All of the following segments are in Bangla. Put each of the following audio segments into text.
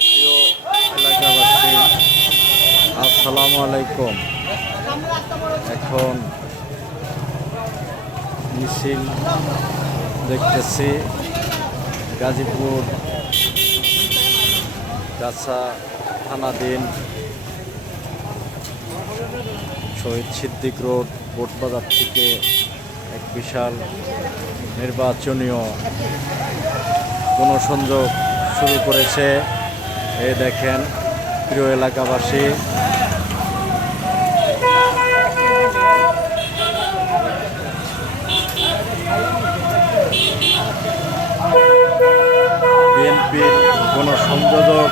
প্রিয় এলাকাবাসী, আসসালামু আলাইকুম। এখন মিছিল দেখতেছি গাজীপুর গাছা থানাধীন শহীদ সিদ্দিক রোড বোটবাজার থেকে এক বিশাল নির্বাচনীয় গণসংযোগ শুরু করেছে। এই দেখেন প্রিয় এলাকাবাসী, বিএনপির গণসংযোগ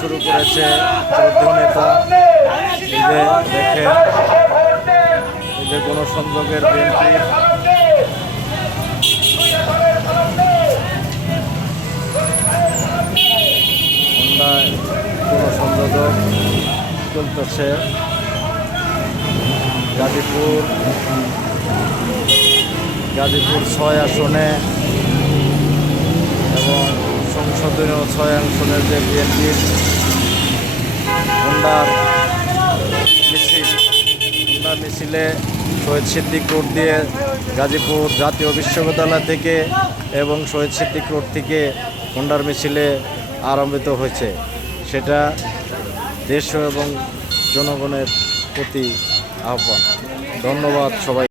শুরু করেছে শ্রদ্ধেয় নেতা। এই যে দেখেন, এই যে গণসংযোগের বিএনপির গণসংযোগ চলতেছে গাজীপুর 6 আসনে এবং সংসদীয় 6 আসনের যে বিএনপির হুন্ডার মিছিলে শহীদ সিদ্দিক রোড দিয়ে গাজীপুর জাতীয় বিশ্ববিদ্যালয় থেকে এবং শহীদ সিদ্দিক রোড থেকে হুন্ডার মিছিলে আরম্ভিত হয়েছে। সেটা দেশ এবং জনগণের প্রতি আহ্বান। ধন্যবাদ সবাই।